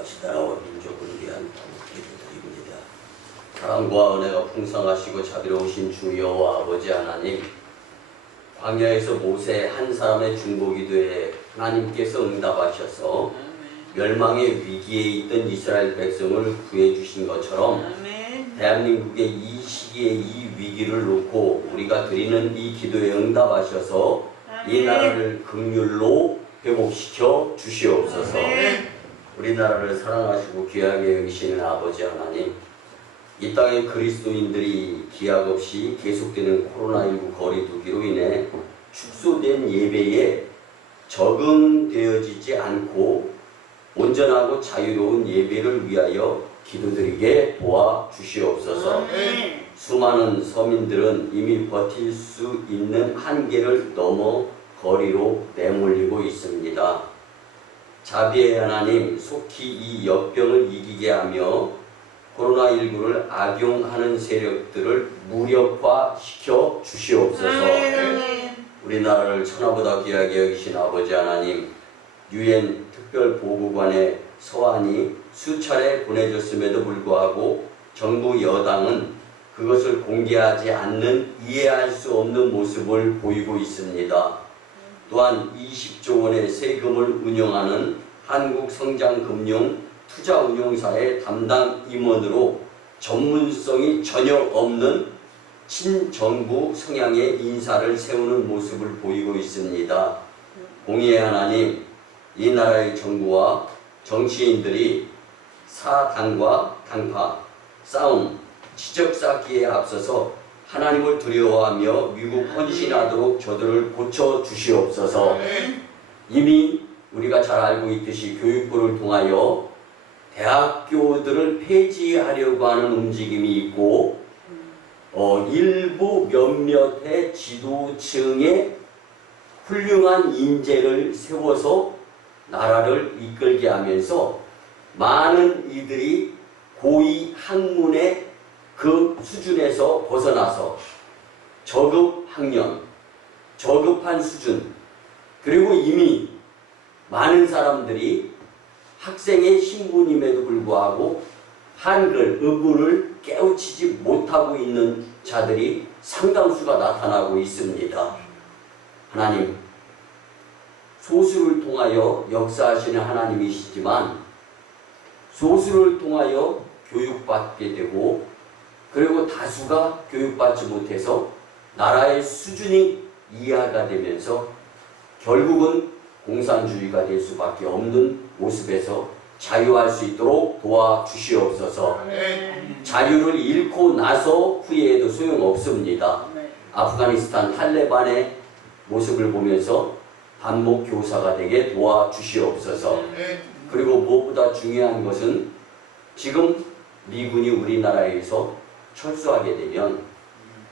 같이 나라와 민족을 위한 기도드립니다. 사랑과 은혜가 풍성하시고 자비로우신 주 여호와 아버지 하나님, 광야에서 모세 한 사람의 중보기도에 하나님께서 응답하셔서 멸망의 위기에 있던 이스라엘 백성을 구해주신 것처럼 대한민국의 이 시기에 이 위기를 놓고 우리가 드리는 이 기도에 응답하셔서 이 나라를 긍휼로 회복시켜 주시옵소서. 우리나라를 사랑하시고 귀하게 여기시는 아버지 하나님, 이 땅의 그리스도인들이 기약 없이 계속되는 코로나19 거리두기로 인해 축소된 예배에 적응되어지지 않고 온전하고 자유로운 예배를 위하여 기도드리게 도와주시옵소서. 수많은 서민들은 이미 버틸 수 있는 한계를 넘어 거리로 내몰리고 있습니다. 자비의 하나님, 속히 이 역병을 이기게 하며 코로나19를 악용하는 세력들을 무력화시켜 주시옵소서. 우리나라를 천하보다 귀하게 여기신 아버지 하나님, 유엔 특별보고관의 서한이 수차례 보내졌음에도 불구하고 정부 여당은 그것을 공개하지 않는 이해할 수 없는 모습을 보이고 있습니다. 또한 20조 원의 세금을 운영하는 한국성장금융투자운용사의 담당 임원으로 전문성이 전혀 없는 친정부 성향의 인사를 세우는 모습을 보이고 있습니다. 공의의 하나님, 이 나라의 정부와 정치인들이 사당과 당파, 싸움, 지적 쌓기에 앞서서 하나님을 두려워하며 위국 헌신하도록 저들을 고쳐주시옵소서. 이미 우리가 잘 알고 있듯이 교육부를 통하여 대학교들을 폐지하려고 하는 움직임이 있고 일부 몇몇의 지도층의 훌륭한 인재를 세워서 나라를 이끌게 하면서 많은 이들이 고위 학문의 그 수준에서 벗어나서 저급 학년, 저급한 수준, 그리고 이미 많은 사람들이 학생의 신분임에도 불구하고 한글, 의문을 깨우치지 못하고 있는 자들이 상당수가 나타나고 있습니다. 하나님, 소수를 통하여 역사하시는 하나님이시지만 소수를 통하여 교육받게 되고 그리고 다수가 교육받지 못해서 나라의 수준이 이하가 되면서 결국은 공산주의가 될 수밖에 없는 모습에서 자유할 수 있도록 도와주시옵소서. 자유를 잃고 나서 후회해도 소용없습니다. 아프가니스탄 탈레반의 모습을 보면서 반목 교사가 되게 도와주시옵소서. 그리고 무엇보다 중요한 것은 지금 미군이 우리나라에서 철수하게 되면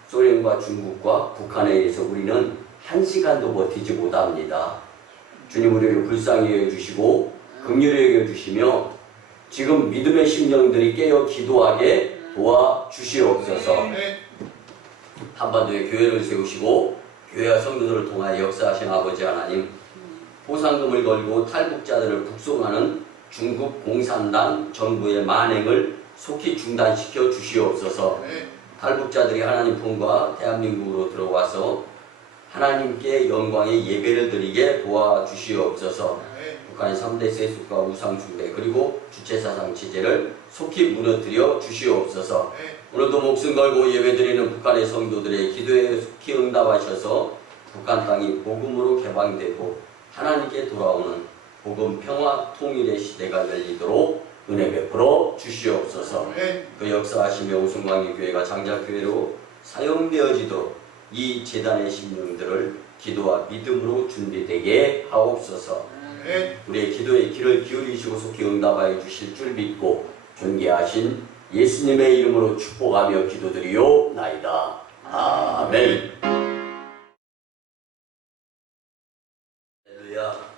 소련과 중국과 북한에 의해서 우리는 한 시간도 버티지 못합니다. 주님, 우리를 불쌍히 여겨주시고 긍휼히 여겨주시며 지금 믿음의 심령들이 깨어 기도하게 도와주시옵소서. 한반도에 교회를 세우시고 교회와 성도들을 통하여 역사하신 아버지 하나님, 포상금을 걸고 탈북자들을 북송하는 중국 공산당 정부의 만행을 속히 중단시켜 주시옵소서. 탈북자들이 하나님 품과 대한민국으로 들어와서 하나님께 영광의 예배를 드리게 도와주시옵소서. 북한의 3대 세습과 우상숭배 그리고 주체사상 체제를 속히 무너뜨려 주시옵소서. 오늘도 목숨 걸고 예배드리는 북한의 성도들의 기도에 속히 응답하셔서 북한 땅이 복음으로 개방되고 하나님께 돌아오는 복음 평화 통일의 시대가 열리도록 은혜 베풀어 주시옵소서. 그 역사하시며 우승광희 교회가 장자교회로 사용되어지도록 이 재단의 심령들을 기도와 믿음으로 준비되게 하옵소서. 우리의 기도에 귀를 기울이시고 속히 응답하여 주실 줄 믿고 존귀하신 예수님의 이름으로 축복하며 기도드리오나이다. 아멘. 할렐루야.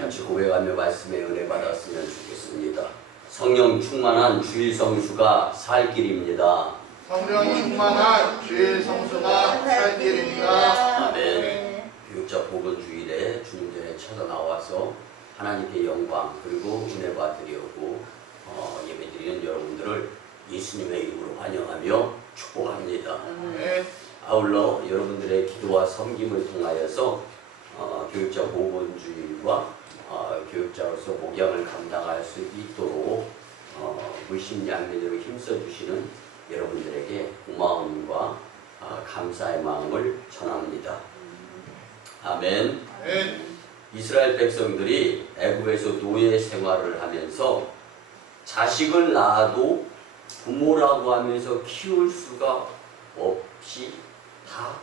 같이 고백하며 말씀의 은혜 받았으면 좋겠습니다. 성령 충만한 주일 성수가 살 길입니다. 성령 충만한 주일 성수가 살 길입니다. 아멘. 교육자 복원 주일에 주님 전에 찾아 나와서 하나님께 영광 그리고 은혜 받으려고 예배드리는 여러분들을 예수님의 이름으로 환영하며 축복합니다. 네. 아울러 여러분들의 기도와 섬김을 통하여서 교육자 모범주의와 교육자로서 목양을 감당할 수 있도록 물심양면으로 힘써주시는 여러분들에게 고마움과 감사의 마음을 전합니다. 아멘. 네. 이스라엘 백성들이 애굽에서 노예 생활을 하면서 자식을 낳아도 부모라고 하면서 키울 수가 없이 다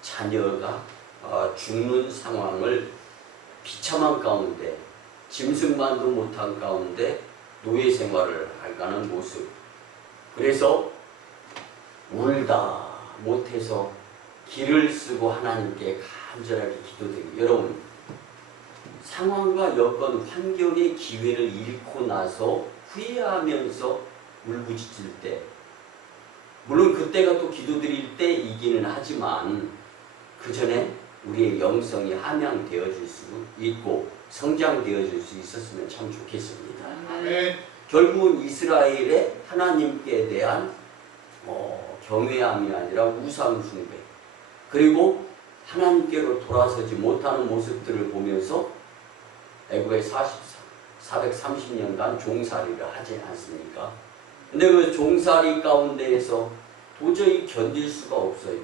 자녀가 죽는 상황을 비참한 가운데 짐승만도 못한 가운데 노예 생활을 하는 모습. 그래서 울다 못해서 길을 쓰고 하나님께 간절하게 기도드리고, 여러분 상황과 여건 환경의 기회를 잃고 나서 후회하면서 울부짖을 때, 물론 그때가 또 기도드릴 때이기는 하지만 그 전에 우리의 영성이 함양되어질 수 있고 성장되어질 수 있었으면 참 좋겠습니다. 네. 결국은 이스라엘의 하나님께 대한 경외함이 아니라 우상 숭배, 그리고 하나님께로 돌아서지 못하는 모습들을 보면서 애굽에 430년간 종살이를 하지 않습니까? 근데 그 종살이 가운데에서 도저히 견딜 수가 없어요.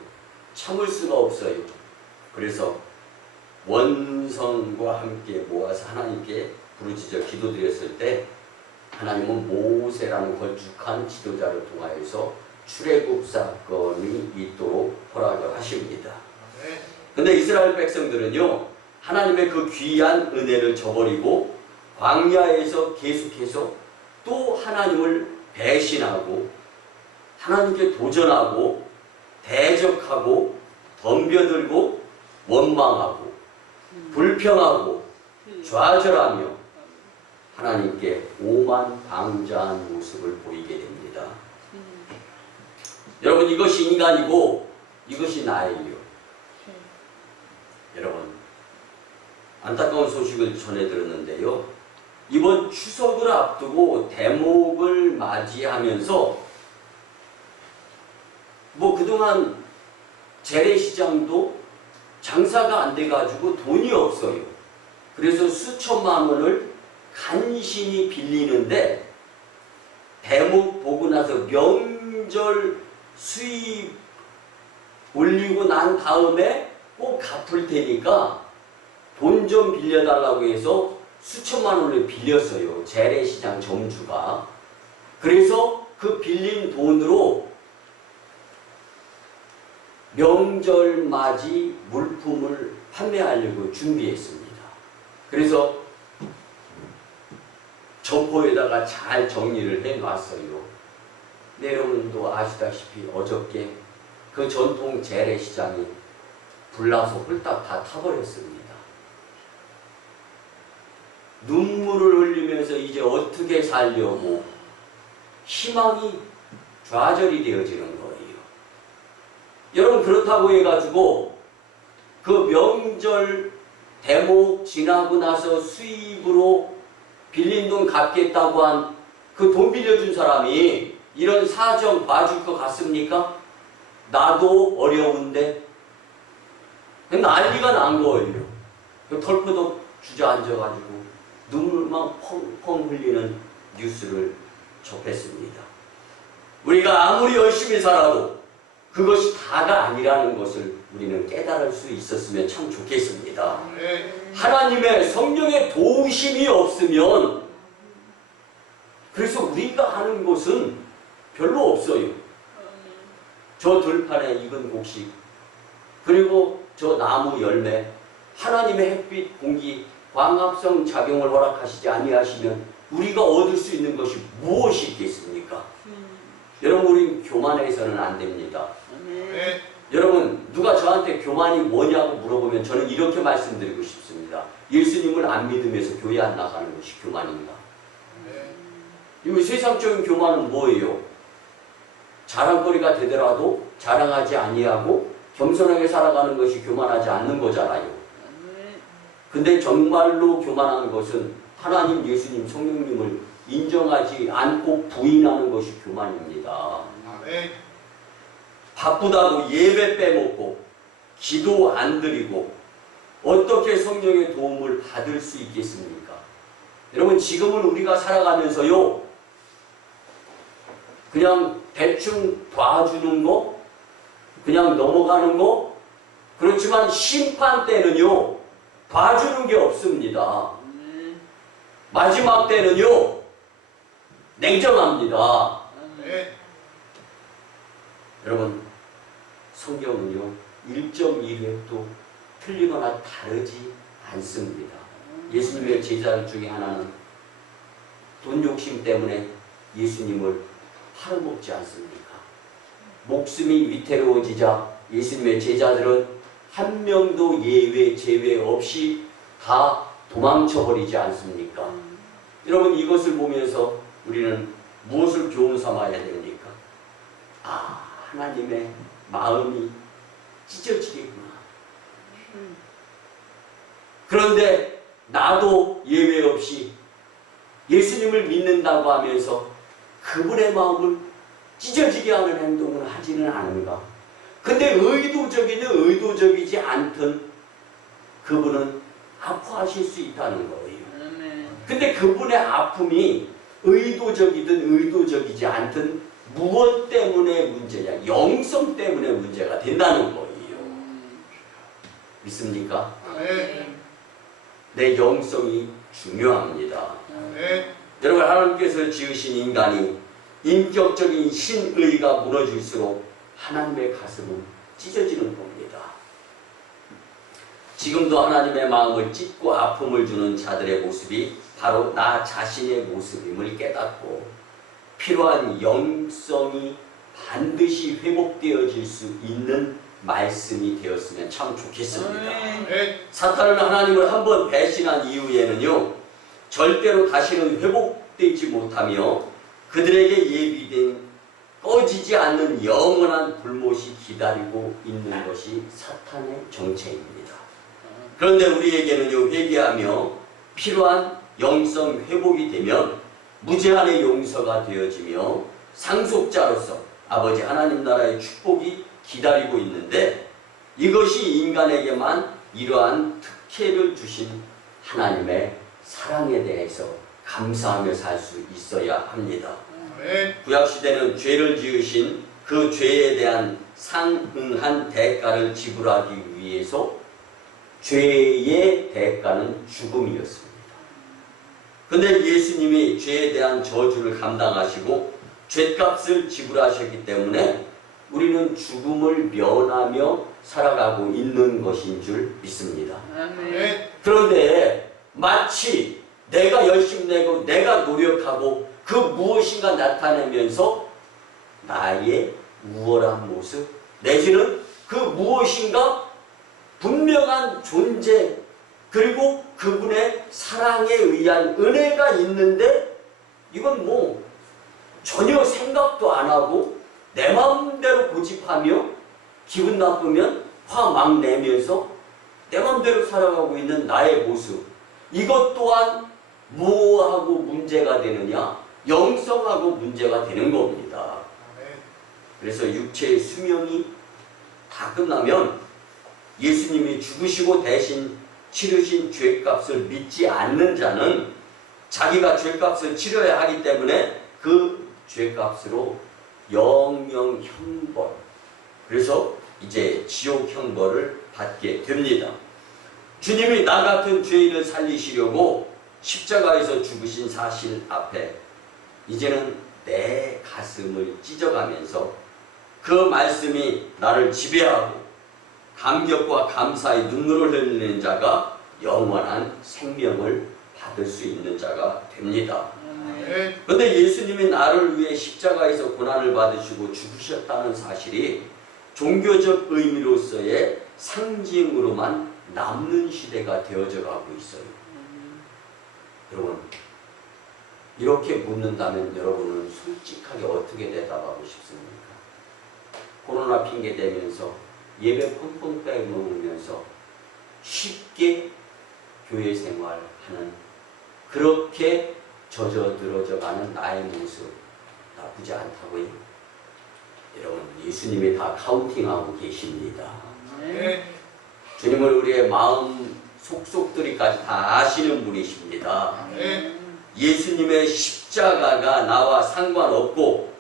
참을 수가 없어요. 그래서 원성과 함께 모아서 하나님께 부르짖어 기도드렸을 때 하나님은 모세라는 걸쭉한 지도자를 통하여서 출애굽 사건이 있도록 허락을 하십니다. 근데 이스라엘 백성들은요, 하나님의 그 귀한 은혜를 저버리고 광야에서 계속해서 또 하나님을 배신하고 하나님께 도전하고 대적하고 덤벼들고 원망하고 불평하고 좌절하며 하나님께 오만방자한 모습을 보이게 됩니다. 여러분, 이것이 인간이고 이것이 나예요. 여러분, 안타까운 소식을 전해 들었는데요, 이번 추석을 앞두고 대목을 맞이하면서 그동안 재래시장도 장사가 안 돼가지고 돈이 없어요. 그래서 수천만 원을 간신히 빌리는데 대목 보고 나서 명절 수입 올리고 난 다음에 꼭 갚을 테니까 돈 좀 빌려달라고 해서 수천만 원을 빌렸어요. 재래시장 점주가. 그래서 그 빌린 돈으로 명절 맞이 물품을 판매하려고 준비했습니다. 그래서 점포에다가 잘 정리를 해놨어요. 네, 여러분도 아시다시피 어저께 그 전통 재래시장이 불나서 홀딱 다 타버렸습니다. 눈물을 흘리면서 이제 어떻게 살려고 희망이 좌절이 되어지는 거예요. 여러분, 그렇다고 해가지고 그 명절 대목 지나고 나서 수입으로 빌린 돈 갚겠다고 한 그 돈 빌려준 사람이 이런 사정 봐줄 것 같습니까? 나도 어려운데. 난리가 난 거예요. 털끄덕 주저앉아가지고 눈물만 펑펑 흘리는 뉴스를 접했습니다. 우리가 아무리 열심히 살아도 그것이 다가 아니라는 것을 우리는 깨달을 수 있었으면 참 좋겠습니다. 하나님의 성령의 도우심이 없으면, 그래서 우리가 하는 것은 별로 없어요. 저 들판에 익은 곡식, 그리고 저 나무 열매, 하나님의 햇빛, 공기, 광합성 작용을 허락하시지 아니하시면 우리가 얻을 수 있는 것이 무엇이 있겠습니까? 여러분, 우린 교만해서는 안 됩니다. 여러분, 누가 저한테 교만이 뭐냐고 물어보면 저는 이렇게 말씀드리고 싶습니다. 예수님을 안 믿으면서 교회 안 나가는 것이 교만인가? 이 세상적인 교만은 뭐예요? 자랑거리가 되더라도 자랑하지 아니하고 겸손하게 살아가는 것이 교만하지 않는 거잖아요. 근데 정말로 교만한 것은 하나님, 예수님, 성령님을 인정하지 않고 부인하는 것이 교만입니다. 아멘. 바쁘다고 예배 빼먹고 기도 안 드리고 어떻게 성령의 도움을 받을 수 있겠습니까? 여러분, 지금은 우리가 살아가면서요, 그냥 대충 봐주는 거, 그냥 넘어가는 거, 그렇지만 심판 때는요, 봐주는 게 없습니다. 마지막 때는요, 냉정합니다. 네. 여러분, 성경은요, 1.1획도 틀리거나 다르지 않습니다. 예수님의 제자 중에 하나는 돈 욕심 때문에 예수님을 팔아먹지 않습니까? 목숨이 위태로워지자 예수님의 제자들은 한 명도 예외 제외 없이 다 도망쳐버리지 않습니까? 여러분, 이것을 보면서 우리는 무엇을 교훈 삼아야 됩니까? 아, 하나님의 마음이 찢어지겠구나. 그런데 나도 예외 없이 예수님을 믿는다고 하면서 그분의 마음을 찢어지게 하는 행동을 하지는 않은가? 근데 의도적이든 의도적이지 않든 그분은 아파하실 수 있다는 거예요. 근데 그분의 아픔이 의도적이든 의도적이지 않든 무엇 때문에 문제냐? 영성 때문에 문제가 된다는 거예요. 믿습니까? 네. 내 영성이 중요합니다. 네. 여러분, 하나님께서 지으신 인간이 인격적인 신의가 무너질수록 하나님의 가슴은 찢어지는 겁니다. 지금도 하나님의 마음을 찢고 아픔을 주는 자들의 모습이 바로 나 자신의 모습임을 깨닫고 필요한 영성이 반드시 회복되어질 수 있는 말씀이 되었으면 참 좋겠습니다. 네. 사탄은 하나님을 한번 배신한 이후에는요, 절대로 다시는 회복되지 못하며 그들에게 예비된 꺼지지 않는 영원한 불못이 기다리고 있는 것이 사탄의 정체입니다. 그런데 우리에게는요, 회개하며 필요한 영성 회복이 되면 무제한의 용서가 되어지며 상속자로서 아버지 하나님 나라의 축복이 기다리고 있는데, 이것이 인간에게만 이러한 특혜를 주신 하나님의 사랑에 대해서 감사하며 살 수 있어야 합니다. 네. 구약시대는 죄를 지으신 그 죄에 대한 상응한 대가를 지불하기 위해서 죄의 대가는 죽음이었습니다. 근데 예수님이 죄에 대한 저주를 감당하시고 죄값을 지불하셨기 때문에 우리는 죽음을 면하며 살아가고 있는 것인 줄 믿습니다. 네. 그런데 마치 내가 열심히 내고 내가 노력하고 그 무엇인가 나타내면서 나의 우월한 모습 내지는 그 무엇인가 분명한 존재 그리고 그분의 사랑에 의한 은혜가 있는데 이건 뭐 전혀 생각도 안 하고 내 마음대로 고집하며 기분 나쁘면 화 막 내면서 내 마음대로 살아가고 있는 나의 모습, 이것 또한 뭐하고 문제가 되느냐? 영성하고 문제가 되는 겁니다. 그래서 육체의 수명이 다 끝나면 예수님이 죽으시고 대신 치르신 죄값을 믿지 않는 자는 자기가 죄값을 치러야 하기 때문에 그 죄값으로 영영 형벌, 그래서 이제 지옥 형벌을 받게 됩니다. 주님이 나 같은 죄인을 살리시려고 십자가에서 죽으신 사실 앞에 이제는 내 가슴을 찢어가면서 그 말씀이 나를 지배하고 감격과 감사의 눈물을 흘리는 자가 영원한 생명을 받을 수 있는 자가 됩니다. 그런데 예수님이 나를 위해 십자가에서 고난을 받으시고 죽으셨다는 사실이 종교적 의미로서의 상징으로만 남는 시대가 되어져 가고 있어요. 여러분, 이렇게 묻는다면 여러분은 솔직하게 어떻게 대답하고 싶습니까? 코로나 핑계 대면서 예배 펑펑 빼놓으면서 쉽게 교회 생활하는 그렇게 젖어들어져가는 나의 모습 나쁘지 않다고요. 여러분 예수님이 다 카운팅하고 계십니다. 주님을 우리의 마음 속속들이까지 다 아시는 분이십니다. 예수님의 십자가가 나와 상관없고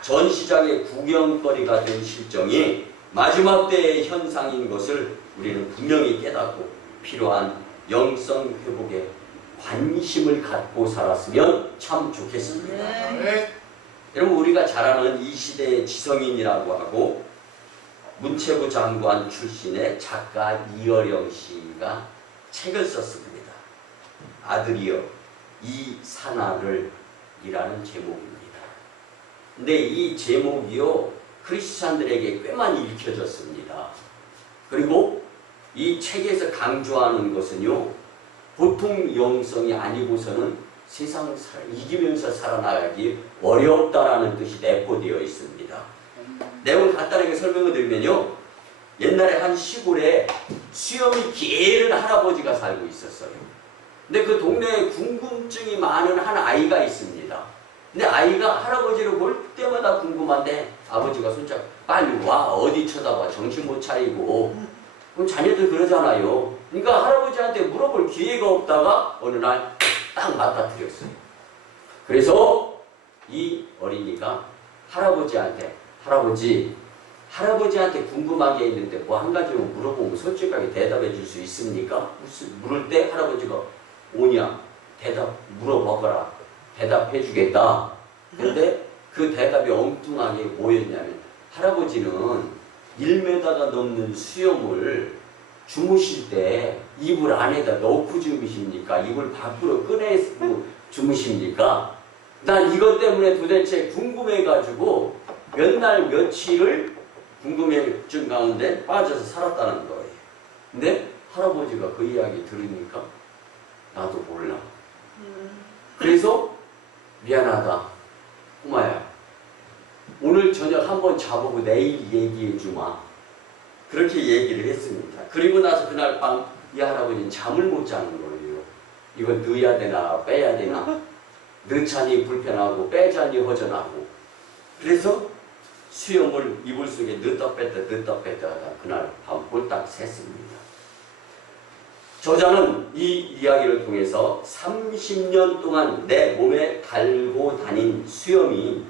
전시장의 구경거리가 된 실정이 마지막 때의 현상인 것을 우리는 분명히 깨닫고 필요한 영성 회복에 관심을 갖고 살았으면 참 좋겠습니다. 여러분 우리가 잘 아는 이 시대의 지성인이라고 하고 문체부 장관 출신의 작가 이어령 씨가 책을 썼습니다. 아들이여 이 산하를 이라는 제목입니다. 근데 이 제목이요 크리스찬들에게 꽤 많이 읽혀졌습니다. 그리고 이 책에서 강조하는 것은요 보통 영성이 아니고서는 세상을 이기면서 살아나가기 어렵다라는 뜻이 내포되어 있습니다. 내용을 간단하게 설명을 드리면요 옛날에 한 시골에 수염이 긴 할아버지가 살고 있었어요. 근데 그 동네에 궁금증이 많은 한 아이가 있습니다. 근데 아이가 할아버지를 볼 때마다 궁금한데 아버지가 손잡고 빨리 와 어디 쳐다봐 정신 못 차리고 그럼 자녀들 그러잖아요. 그러니까 할아버지한테 물어볼 기회가 없다가 어느 날 딱 맞닥뜨렸어요. 그래서 이 어린이가 할아버지한테 궁금한 게 있는데 뭐 한 가지만 물어보면 솔직하게 대답해 줄 수 있습니까? 물을 때 할아버지가 오냐 대답 물어봐봐라 대답해 주겠다. 근데 그 대답이 엉뚱하게 뭐였냐면 할아버지는 1m가 넘는 수염을 주무실 때 이불 안에다 넣고 주무십니까? 이불 밖으로 꺼내고 주무십니까? 난 이것 때문에 도대체 궁금해가지고 몇 날 며칠을 궁금증 가운데 빠져서 살았다는 거예요. 근데 할아버지가 그 이야기 들으니까 나도 몰라. 그래서 미안하다. 꼬마야. 오늘 저녁 한번 자보고 내일 얘기해 주마. 그렇게 얘기를 했습니다. 그리고 나서 그날 밤 이 할아버지는 잠을 못 자는 거예요. 이거 넣어야 되나 빼야 되나 넣자니 불편하고 빼자니 허전하고 그래서 수염을 이불 속에 넣다 뺐다 하다 그날 밤 꼴딱 샜습니다. 저자는 이 이야기를 통해서 30년 동안 내 몸에 달고 다닌 수염이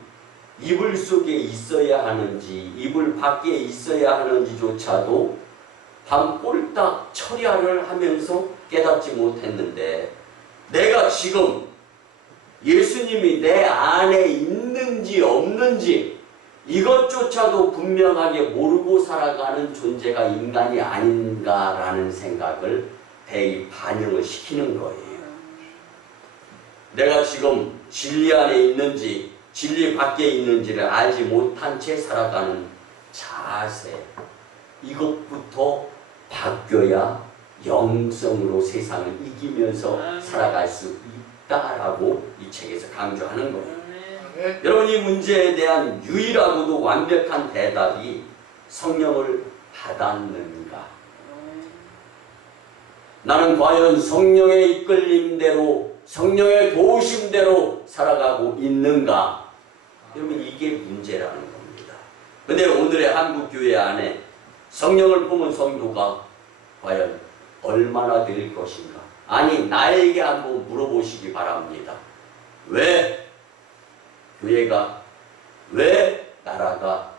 이불 속에 있어야 하는지 이불 밖에 있어야 하는지조차도 밤 꼴딱 철야를 하면서 깨닫지 못했는데 내가 지금 예수님이 내 안에 있는지 없는지 이것조차도 분명하게 모르고 살아가는 존재가 인간이 아닌가라는 생각을 대입 반영을 시키는 거예요. 내가 지금 진리 안에 있는지 진리 밖에 있는지를 알지 못한 채 살아가는 자세 이것부터 바뀌어야 영성으로 세상을 이기면서 살아갈 수 있다라고 이 책에서 강조하는 거예요. 여러분 이 문제에 대한 유일하고도 완벽한 대답이 성령을 받았는가? 나는 과연 성령의 이끌림대로 성령의 도우심대로 살아가고 있는가? 여러분 이게 문제라는 겁니다. 근데 오늘의 한국교회 안에 성령을 품은 성도가 과연 얼마나 될 것인가? 아니 나에게 한번 물어보시기 바랍니다. 왜 교회가 왜 나라가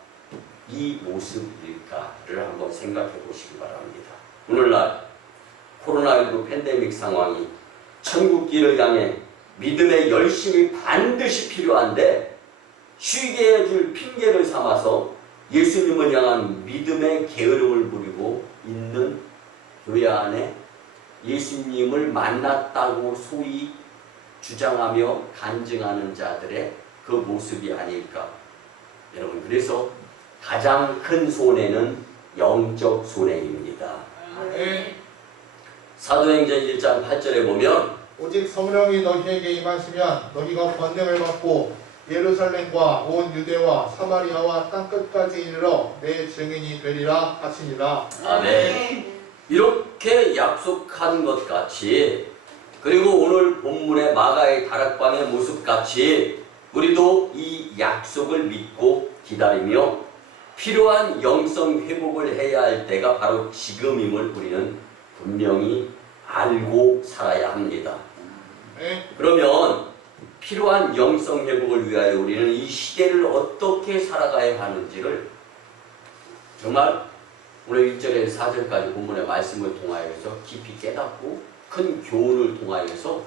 이 모습일까를 한번 생각해 보시기 바랍니다. 오늘날 코로나19 팬데믹 상황이 천국길을 향해 믿음의 열심이 반드시 필요한데 쉬게 해줄 핑계를 삼아서 예수님을 향한 믿음의 게으름을 부리고 있는 교회 안에 예수님을 만났다고 소위 주장하며 간증하는 자들의 그 모습이 아닐까. 여러분 그래서 가장 큰 손해는 영적 손해입니다. 사도행전 1장 8절에 보면 오직 성령이 너희에게 임하시면 너희가 권능을 받고 예루살렘과 온 유대와 사마리아와 땅끝까지 이르러 내 증인이 되리라 하시니라. 아멘. 이렇게 앞에서 약속한 것 같이, 그리고 오늘 본문의 마가의 다락방의 모습 같이 우리도 이 약속을 믿고 기다리며 필요한 영성 회복을 해야 할 때가 바로 지금임을 우리는 분명히 알고 살아야 합니다. 그러면 필요한 영성 회복을 위하여 우리는 이 시대를 어떻게 살아가야 하는지를 정말 오늘 1절에서 4절까지 본문의 말씀을 통하여서 깊이 깨닫고 큰 교훈을 통하여서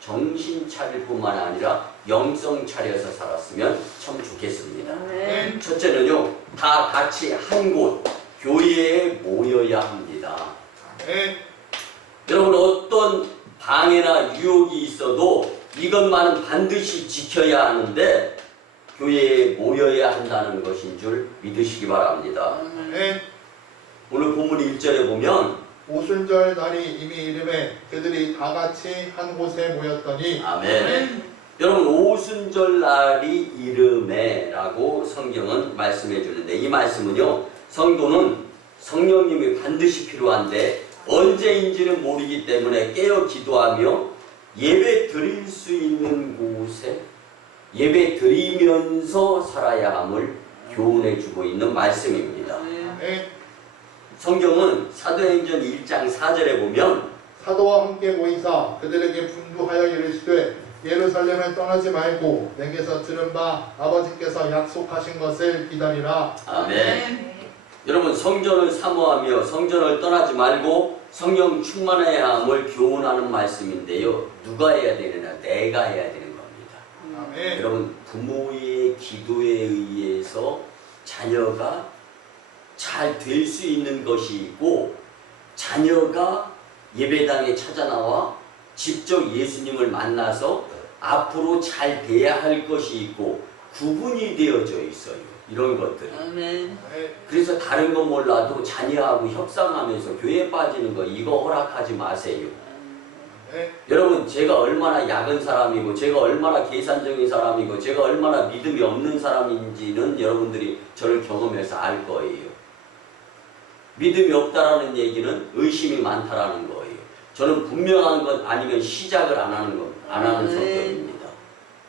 정신 차릴 뿐만 아니라 영성 차려서 살았으면 참 좋겠습니다. 첫째는요, 다 같이 한 곳, 교회에 모여야 합니다. 여러분, 어떤 방해나 유혹이 있어도 이것만은 반드시 지켜야 하는데 교회에 모여야 한다는 것인 줄 믿으시기 바랍니다. 오늘 본문 1절에 보면 오순절 날이 이미 이름에 그들이 다 같이 한 곳에 모였더니 아멘. 여러분, 오순절 날이 이름에 라고 성경은 말씀해 주는데, 이 말씀은요, 성도는 성령님이 반드시 필요한데 언제인지는 모르기 때문에 깨어 기도하며 예배 드릴 수 있는 곳에 예배 드리면서 살아야 함을 교훈해 주고 있는 말씀입니다. 성경은 사도행전 1장 4절에 보면 사도와 함께 모이사 그들에게 분부하여 이르시되 예루살렘을 떠나지 말고 내게서 들은 바 아버지께서 약속하신 것을 기다리라. 아멘. 여러분, 성전을 사모하며 성전을 떠나지 말고 성령 충만해야 함을 교훈하는 말씀인데요, 누가 해야 되느냐? 내가 해야 되는 겁니다. 아멘. 여러분, 부모의 기도에 의해서 자녀가 잘 될 수 있는 것이 있고, 자녀가 예배당에 찾아 나와 직접 예수님을 만나서 앞으로 잘 돼야 할 것이 있고 구분이 되어져 있어요. 이런 것들이. 아멘. 그래서 다른 건 몰라도 자녀하고 협상하면서 교회에 빠지는 거 이거 허락하지 마세요. 여러분, 제가 얼마나 약은 사람이고 제가 얼마나 계산적인 사람이고 제가 얼마나 믿음이 없는 사람인지는 여러분들이 저를 경험해서 알 거예요. 믿음이 없다라는 얘기는 의심이 많다라는 거예요. 저는 분명한 것 아니면 시작을 안 하는 성격입니다.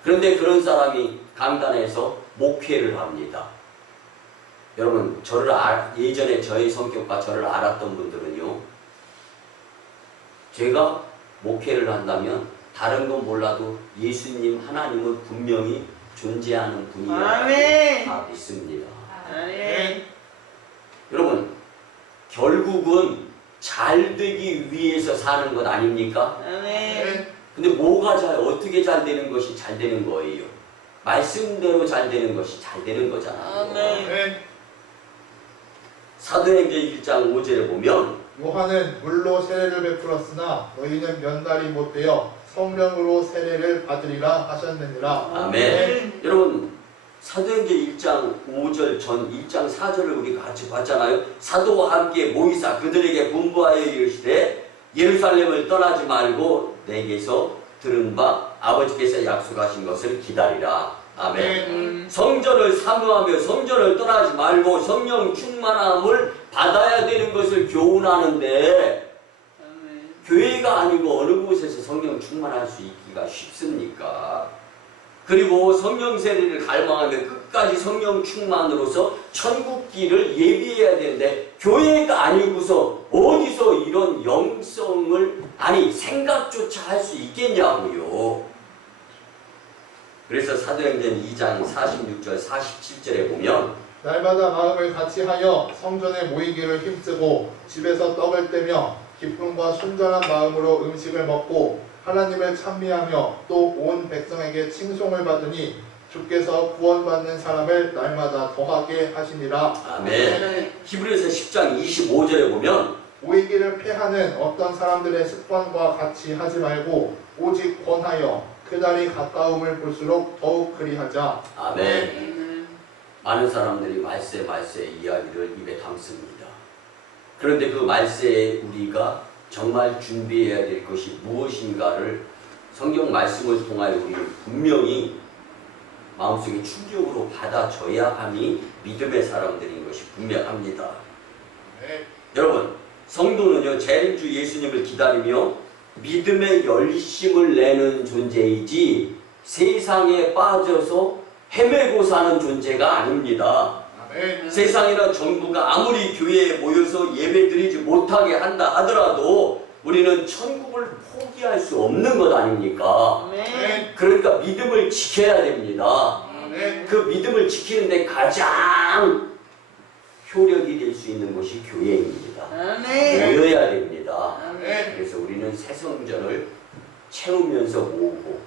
그런데 그런 사람이 강단에서 목회를 합니다. 여러분, 예전에 저의 성격과 저를 알았던 분들은요, 제가 목회를 한다면 다른 건 몰라도 예수님 하나님은 분명히 존재하는 분이라고 다 믿습니다. 여러분, 결국은 잘 되기 위해서 사는 것 아닙니까? 근데 뭐가 어떻게 잘 되는 것이 잘 되는 거예요? 말씀대로 잘 되는 것이 잘 되는 거잖아요. 사도행전 1장 5절에 보면 요한은 물로 세례를 베풀었으나 너희는 몇 날이 못되어 성령으로 세례를 받으리라 하셨느니라. 아멘. 여러분, 사도행전 1장 5절 전 1장 4절을 우리가 같이 봤잖아요. 사도와 함께 모이사 그들에게 분부하여 이르시되 예루살렘을 떠나지 말고 내게서 들은 바 아버지께서 약속하신 것을 기다리라. 아멘. 성전을 사모하며 성전을 떠나지 말고 성령 충만함을 받아야 되는 것을 교훈하는데, 교회가 아니고 어느 곳에서 성령 충만할 수 있기가 쉽습니까? 그리고 성령 세례를 갈망하며 끝까지 성령 충만으로서 천국길을 예비해야 되는데, 교회가 아니고서 어디서 이런 영성을 생각조차 할 수 있겠냐고요. 그래서 사도행전 2장 46절 47절에 보면 날마다 마음을 같이 하여 성전에 모이기를 힘쓰고 집에서 떡을 떼며 기쁨과 순전한 마음으로 음식을 먹고 하나님을 찬미하며 또 온 백성에게 칭송을 받으니 주께서 구원받는 사람을 날마다 더하게 하시니라. 아멘. 히브리서 10장 25절에 보면 모이기를 패하는 어떤 사람들의 습관과 같이 하지 말고 오직 권하여 그날이 가까움을 볼수록 더욱 그리하자. 아멘. 많은 사람들이 말세 이야기를 입에 담습니다. 그런데 그 말세에 우리가 정말 준비해야 될 것이 무엇인가를 성경 말씀을 통하여 우리는 분명히 마음속에 충격으로 받아줘야 함이 믿음의 사람들인 것이 분명합니다. 여러분, 성도는요, 재림주 예수님을 기다리며 믿음의 열심을 내는 존재이지 세상에 빠져서 헤매고 사는 존재가 아닙니다. 아멘. 세상이나 정부가 아무리 교회에 모여서 예배드리지 못하게 한다 하더라도 우리는 천국을 포기할 수 없는 것 아닙니까? 아멘. 그러니까 믿음을 지켜야 됩니다. 아멘. 그 믿음을 지키는데 가장 효력이 될 수 있는 곳이 교회입니다. 아멘. 모여야 됩니다. 아멘. 그래서 우리는 새 성전을 채우면서 모으고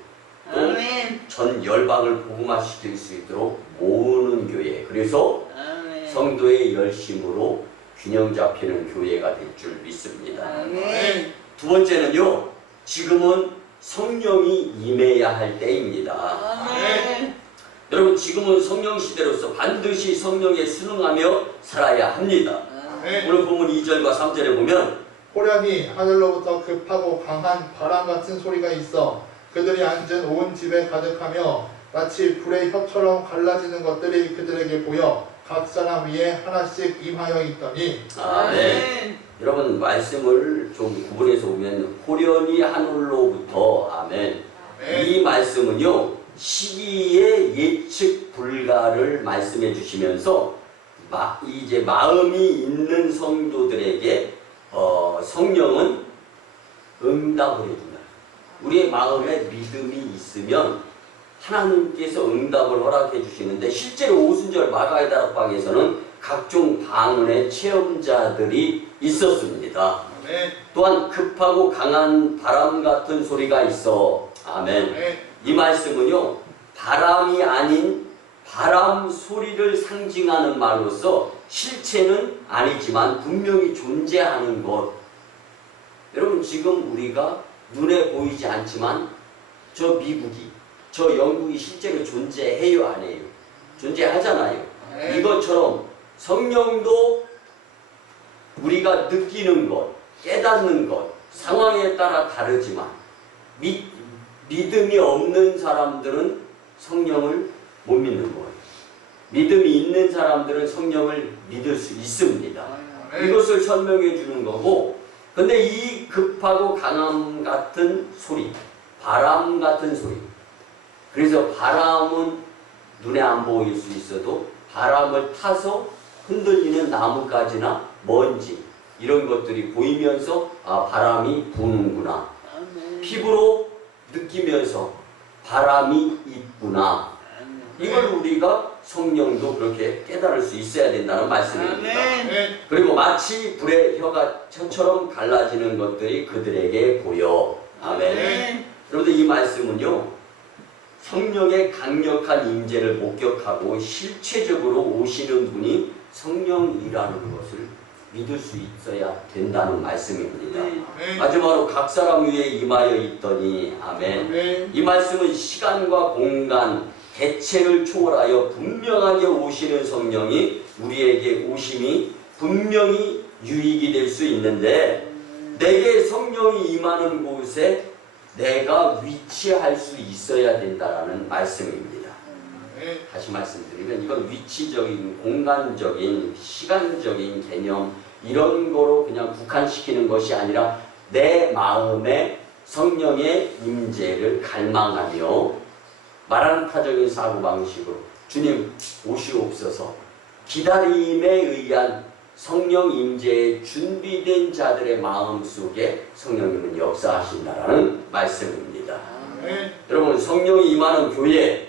또 아멘. 전 열방을 복음화시킬 수 있도록 모으는 교회. 그래서 아멘. 성도의 열심으로 균형 잡히는 교회가 될 줄 믿습니다. 아멘. 두 번째는요, 지금은 성령이 임해야 할 때입니다. 아멘. 여러분, 지금은 성령 시대로서 반드시 성령에 순응하며 살아야 합니다. 아멘. 오늘 본문 2절과 3절에 보면 호련히 하늘로부터 급하고 강한 바람 같은 소리가 있어 그들이 앉은 온 집에 가득하며 마치 불의 혀처럼 갈라지는 것들이 그들에게 보여 각 사람 위에 하나씩 임하여 있더니 아멘. 여러분, 말씀을 좀 구분해서 보면 호련히 하늘로부터 아멘. 이 말씀은요, 시기의 예측 불가를 말씀해 주시면서 이제 마음이 있는 성도들에게 성령은 응답을 해준다. 우리의 마음에 믿음이 있으면 하나님께서 응답을 허락해 주시는데, 실제로 오순절 마가의 다락방에서는 각종 방언의 체험자들이 있었습니다. 아멘. 또한 급하고 강한 바람 같은 소리가 있어. 아멘. 아멘. 이 말씀은요, 바람이 아닌 바람 소리를 상징하는 말로서 실체는 아니지만 분명히 존재하는 것. 여러분, 지금 우리가 눈에 보이지 않지만 저 미국이, 저 영국이 실제로 존재해요, 안 해요? 존재하잖아요. 이것처럼 성령도 우리가 느끼는 것, 깨닫는 것, 상황에 따라 다르지만 믿음이 없는 사람들은 성령을 못 믿는 거예요. 믿음이 있는 사람들은 성령을 믿을 수 있습니다. 이것을 설명해 주는 거고, 근데 이 급하고 강함 같은 소리, 바람 같은 소리. 그래서 바람은 눈에 안 보일 수 있어도 바람을 타서 흔들리는 나뭇가지나 먼지 이런 것들이 보이면서 바람이 부는구나. 피부로 느끼면서 바람이 있구나. 이걸 우리가 성령도 그렇게 깨달을 수 있어야 된다는 말씀입니다. 아멘. 그리고 마치 불의 혀처럼 갈라지는 것들이 그들에게 보여. 아멘. 여러분들, 이 말씀은요, 성령의 강력한 임재를 목격하고 실체적으로 오시는 분이 성령이라는 것을 믿을 수 있어야 된다는 말씀입니다. 마지막으로 각 사람 위에 임하여 있더니 아멘. 아멘. 이 말씀은 시간과 공간, 개체를 초월하여 분명하게 오시는 성령이 우리에게 오심이 분명히 유익이 될 수 있는데, 내게 성령이 임하는 곳에 내가 위치할 수 있어야 된다는 말씀입니다. 다시 말씀드리면 이건 위치적인, 공간적인, 시간적인 개념 이런 거로 그냥 국한시키는 것이 아니라 내 마음에 성령의 임재를 갈망하며 마라나타적인 사고방식으로 주님 오시옵소서, 기다림에 의한 성령 임재에 준비된 자들의 마음 속에 성령님은 역사하신다라는 말씀입니다. 아멘. 여러분, 성령이 임하는 교회,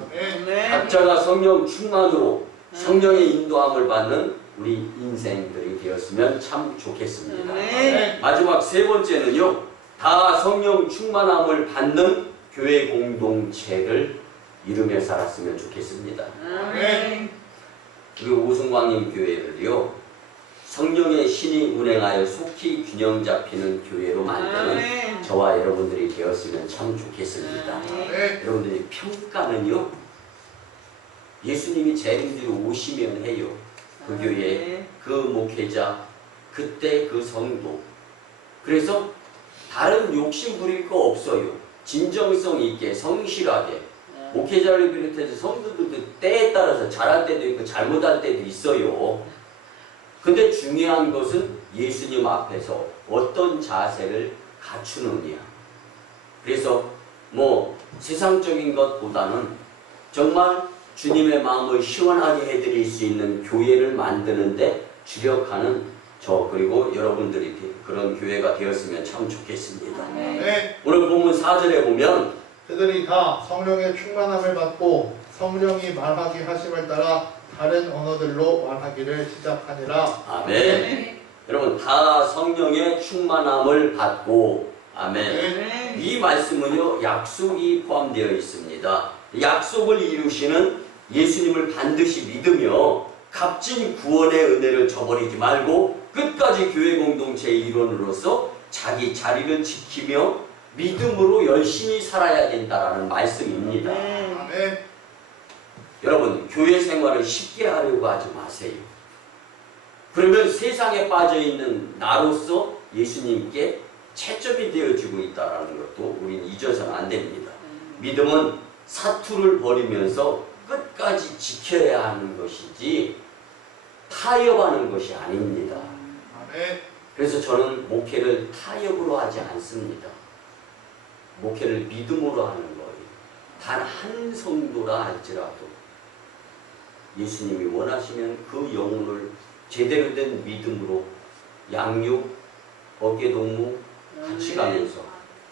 아멘. 각자가 성령 충만으로 성령의 인도함을 받는 우리 인생들이 되었으면 참 좋겠습니다. 아멘. 마지막 세 번째는요, 다 성령 충만함을 받는 교회 공동체를 이루며 살았으면 좋겠습니다. 아멘. 우리 오승광님 교회를요, 성령의 신이 운행하여 속히 균형 잡히는 교회로 만드는 저와 여러분들이 되었으면 참 좋겠습니다. 아멘. 여러분들이 평가는요, 예수님이 재림대로 오시면 해요. 그 교회, 그 목회자, 그때 그 성도. 그래서 다른 욕심 부릴 거 없어요. 진정성 있게, 성실하게. 목회자를 비롯해서 성도들도 때에 따라서 잘할 때도 있고 잘못할 때도 있어요. 근데 중요한 것은 예수님 앞에서 어떤 자세를 갖추느냐. 그래서 뭐 세상적인 것보다는 정말 주님의 마음을 시원하게 해드릴 수 있는 교회를 만드는데 주력하는 저 그리고 여러분들이 그런 교회가 되었으면 참 좋겠습니다. 네. 오늘 본문 4절에 보면 그들이 다 성령의 충만함을 받고 성령이 말하게 하심을 따라 다른 언어들로 말하기를 시작하니라. 아멘. 여러분 다 성령의 충만함을 받고 아멘. 이 말씀은요 약속이 포함되어 있습니다. 약속을 이루시는 예수님을 반드시 믿으며 값진 구원의 은혜를 저버리지 말고 끝까지 교회 공동체의 일원으로서 자기 자리를 지키며 믿음으로 열심히 살아야 된다라는 말씀입니다. 아멘. 여러분 교회 생활을 쉽게 하려고 하지 마세요. 그러면 세상에 빠져있는 나로서 예수님께 채점이 되어지고 있다는 것도 우리는 잊어서는 안 됩니다. 믿음은 사투를 벌이면서 끝까지 지켜야 하는 것이지 타협하는 것이 아닙니다. 아멘. 그래서 저는 목회를 타협으로 하지 않습니다. 목회를 믿음으로 하는 거예요. 단 한 성도라 할지라도 예수님이 원하시면 그 영혼을 제대로 된 믿음으로 양육, 어깨동무 같이 가면서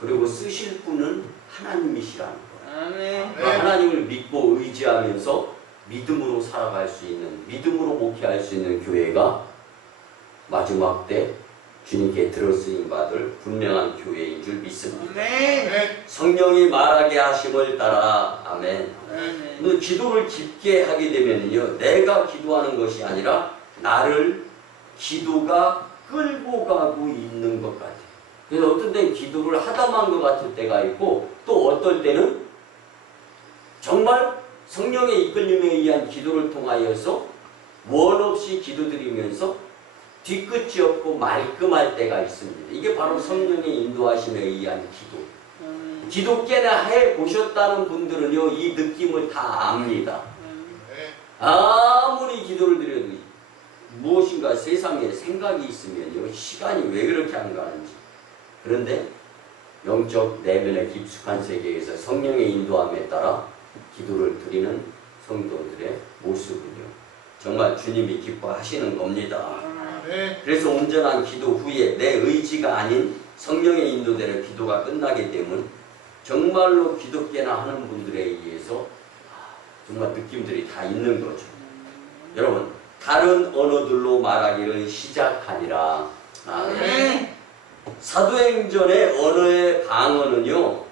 그리고 쓰실 분은 하나님이시라는 거예요. 아멘. 그 하나님을 믿고 의지하면서 믿음으로 살아갈 수 있는, 믿음으로 목회할 수 있는 교회가 마지막 때 주님께 들어쓰임 받을 분명한 교회인 줄 믿습니다. 아멘. 성령이 말하게 하심을 따라 아멘. 아멘. 근데 기도를 깊게 하게 되면요, 내가 기도하는 것이 아니라 나를 기도가 끌고 가고 있는 것 같아요. 그래서 어떤 때는 기도를 하다만 것 같을 때가 있고 또 어떨 때는 정말 성령의 이끌림에 의한 기도를 통하여서 원 없이 기도드리면서 뒤끝이 없고 말끔할 때가 있습니다. 이게 바로 성령의 인도하심에 의한 기도. 기도 깨나 해보셨다는 분들은요, 이 느낌을 다 압니다. 아무리 기도를 드려도 무엇인가 세상에 생각이 있으면요, 시간이 왜 그렇게 안 가는지. 그런데 영적 내면의 깊숙한 세계에서 성령의 인도함에 따라 기도를 드리는 성도들의 모습은요, 정말 주님이 기뻐하시는 겁니다. 그래서 온전한 기도 후에 내 의지가 아닌 성령의 인도대로 기도가 끝나게 되면 정말로 기도깨나 하는 분들에 의해서 정말 느낌들이 다 있는 거죠. 여러분, 다른 언어들로 말하기를 시작하니라. 아멘. 사도행전의 언어의 방언은요,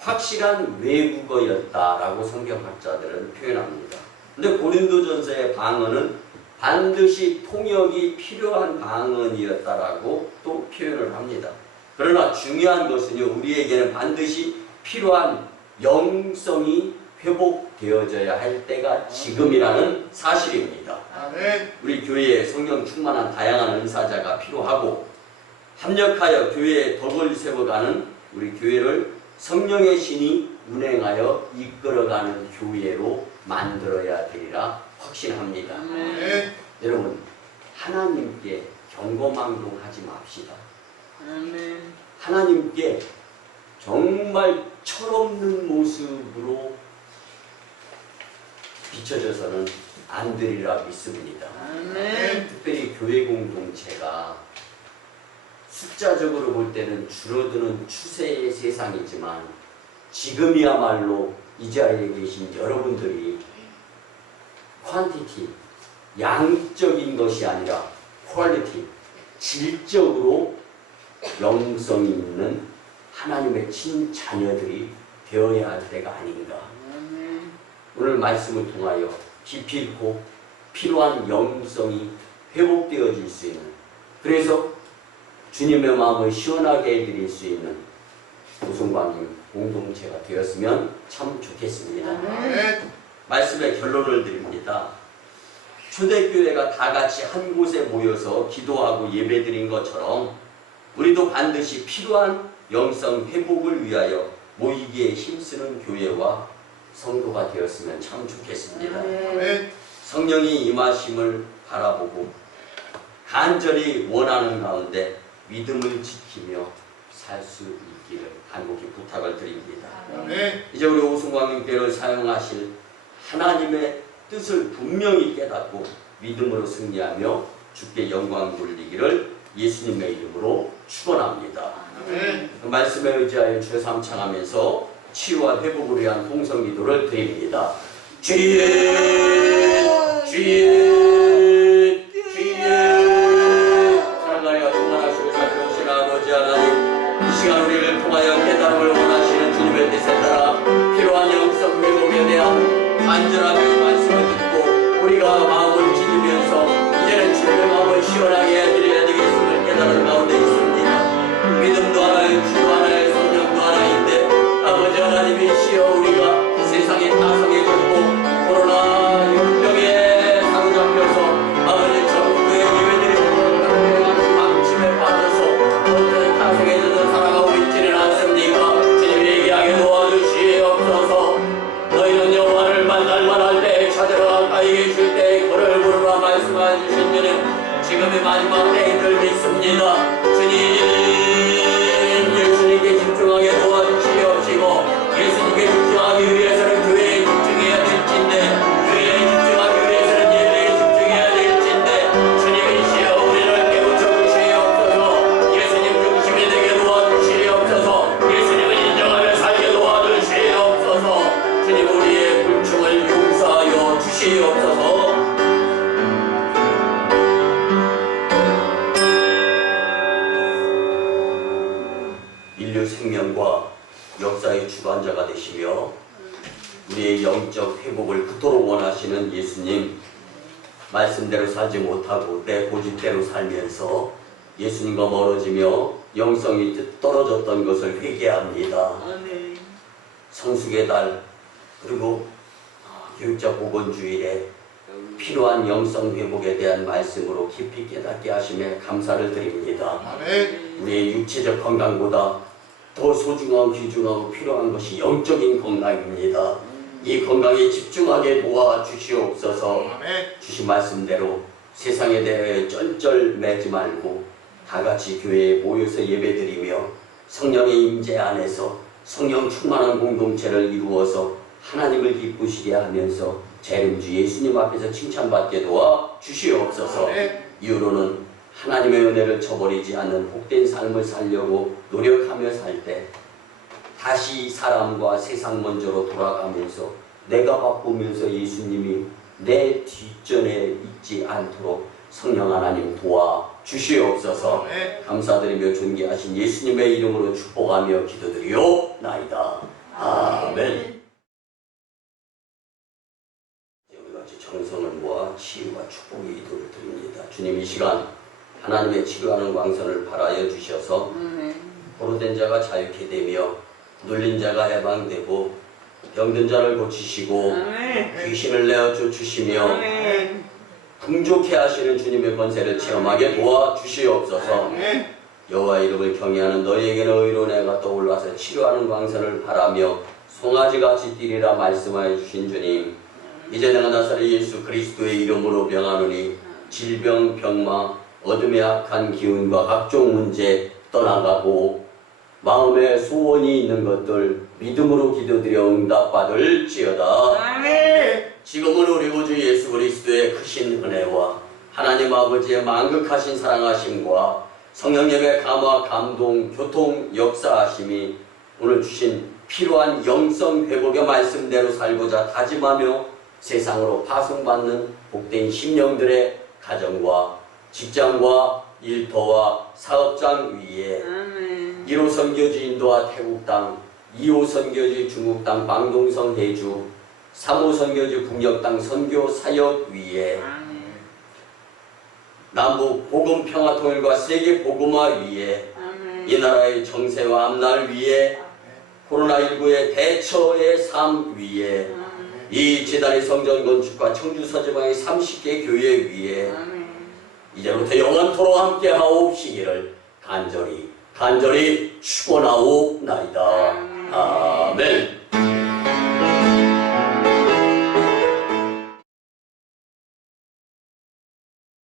확실한 외국어였다라고 성경학자들은 표현합니다. 근데 고린도전서의 방언은 반드시 통역이 필요한 방언이었다라고 또 표현을 합니다. 그러나 중요한 것은요, 우리에게는 반드시 필요한 영성이 회복되어져야 할 때가 지금이라는 사실입니다. 아멘. 우리 교회에 성령 충만한 다양한 은사자가 필요하고 합력하여 교회에 덕을 세워가는 우리 교회를 성령의 신이 운행하여 이끌어가는 교회로 만들어야 되리라 확신합니다. 아멘. 여러분, 하나님께 경거망동하지 맙시다. 아멘. 하나님께 정말 철없는 모습으로 비춰져서는 안 되리라 믿습니다. 아멘. 특별히 교회 공동체가 숫자적으로 볼 때는 줄어드는 추세의 세상이지만 지금이야말로 이 자리에 계신 여러분들이 퀀티티, 양적인 것이 아니라 퀄리티, 질적으로 영성이 있는 하나님의 친자녀들이 되어야 할 때가 아닌가. 오늘 말씀을 통하여 기필코 필요한 영성이 회복되어질 수 있는, 그래서 주님의 마음을 시원하게 해드릴 수 있는 우성광님 공동체가 되었으면 참 좋겠습니다. 아멘. 말씀의 결론을 드립니다. 초대교회가 다 같이 한 곳에 모여서 기도하고 예배드린 것처럼 우리도 반드시 필요한 영성 회복을 위하여 모이기에 힘쓰는 교회와 성도가 되었으면 참 좋겠습니다. 아멘. 성령이 임하심을 바라보고 간절히 원하는 가운데 믿음을 지키며 살 수 있기를 간곡히 부탁을 드립니다. 아멘. 이제 우리 오순광님께를 사용하실 하나님의 뜻을 분명히 깨닫고 믿음으로 승리하며 주께 영광 돌리기를 예수님의 이름으로 축원합니다. 아멘. 그 말씀에 의지하여 주의 삼창하면서 치유와 회복을 위한 통성기도를 드립니다. 주님, 주님, 주님. 사랑하여 충만하시고 살펴오신 아버지 하나님, 이 시간 우리를 통하여 깨달음을 원하시는 주님의 뜻에 따라 필요한 영성 회복에 대한 간절하게 말씀을 듣고 우리가 마음을 찢으면서 이제는 주님의 마음을 시원하게 해드려야 되겠음을 깨달은 가운데 있습니다. 믿음도 하나요, 주도 하나요, 성령도 하나인데 아버지 하나님이시여, 우리가 세상에 타성해졌고 코로나 병에 사로잡혀서 아버지 전국의 예배들이 방침에 빠져서 어떤 타성해져서 살아가고 있지는 않습니까? 주님 얘기하게 도와주시옵소서. 너희는 여호와를 만날만 할 때 찾으러 가까이 계실 때 그를 부르라 말씀해 주신 주는 지금의 마지막 때인 줄 믿습니다. 주님, 예수님께 집중하게 도와주시옵시고 예수님께 집중하기 위해서는 교회에 집중해야 될진데 교회에 집중하기 위해서는 예배에 집중해야 될진데 주님이시여, 우리를 깨우쳐 주시옵소서. 예수님 중심이 되게 도와주시옵소서. 예수님을 인정하며 살게 도와주시옵소서. 주님, 우리의 불충을 용서하여 주시옵소서. 인류 생명과 역사의 주관자가 되시며 우리의 영적 회복을 그토록 원하시는 예수님, 말씀대로 살지 못하고 내 고집대로 살면서 예수님과 멀어지며 영성이 떨어졌던 것을 회개합니다. 아멘. 성숙의 달 그리고 교육자 보건주일에 필요한 영성 회복에 대한 말씀으로 깊이 깨닫게 하심에 감사를 드립니다. 아멘. 우리의 육체적 건강보다 더 소중하고 귀중하고 필요한 것이 영적인 건강입니다. 이 건강에 집중하게 도와주시옵소서. 아멘. 주신 말씀대로 세상에 대해 쩔쩔매지 말고 다 같이 교회에 모여서 예배드리며 성령의 임재 안에서 성령 충만한 공동체를 이루어서 하나님을 기쁘시게 하면서 재림주 예수님 앞에서 칭찬받게 도와주시옵소서. 아멘. 이후로는 하나님의 은혜를 저버리지 않는 복된 삶을 살려고 노력하며 살 때 다시 사람과 세상 먼저로 돌아가면서 내가 바쁘면서 예수님이 내 뒷전에 있지 않도록 성령 하나님 도와주시옵소서. 아멘. 감사드리며 존귀하신 예수님의 이름으로 축복하며 기도드리옵나이다. 아멘. 우리같이 정성을 모아 치유와 축복의 기도를 드립니다. 주님, 이 시간 하나님의 치료하는 광선을 발하여 주셔서 포로된 자가 자유케 되며 눌린 자가 해방되고 병든 자를 고치시고 아멘. 귀신을 내어 쫓으시며 아멘. 풍족해 하시는 주님의 권세를 체험하게 도와주시옵소서. 아멘. 여호와 이름을 경외하는 너희에게는 의로운 해가 떠올라서 치료하는 광선을 바라며 송아지같이 뛰리라 말씀하여 주신 주님, 이제 내가 나사렛 예수 그리스도의 이름으로 명하노니 질병, 병마, 어둠의 악한 기운과 각종 문제 떠나가고 마음에 소원이 있는 것들 믿음으로 기도드려 응답받을지어다. 아멘. 지금은 우리 구주 예수 그리스도의 크신 은혜와 하나님 아버지의 만극하신 사랑하심과 성령님의 감화, 감동, 교통, 역사하심이 오늘 주신 필요한 영성 회복의 말씀대로 살고자 다짐하며 세상으로 파송받는 복된 심령들의 가정과 직장과 일터와 사업장 위에 아멘. 1호 선교지 인도와 태국 땅, 2호 선교지 중국 땅 광동성 해주, 3호 선교지 북녘 땅 선교 사역 위에 아멘. 남북 복음 평화 통일과 세계 복음화 위에 아멘. 이 나라의 정세와 앞날 위에 코로나19의 대처의 삶 위에 이 재단의 성전 건축과 청주 서지방의 30개 교회 위에 아멘. 이제부터 영원토록 함께 하옵시기를 간절히 축원하옵나이다. 아멘.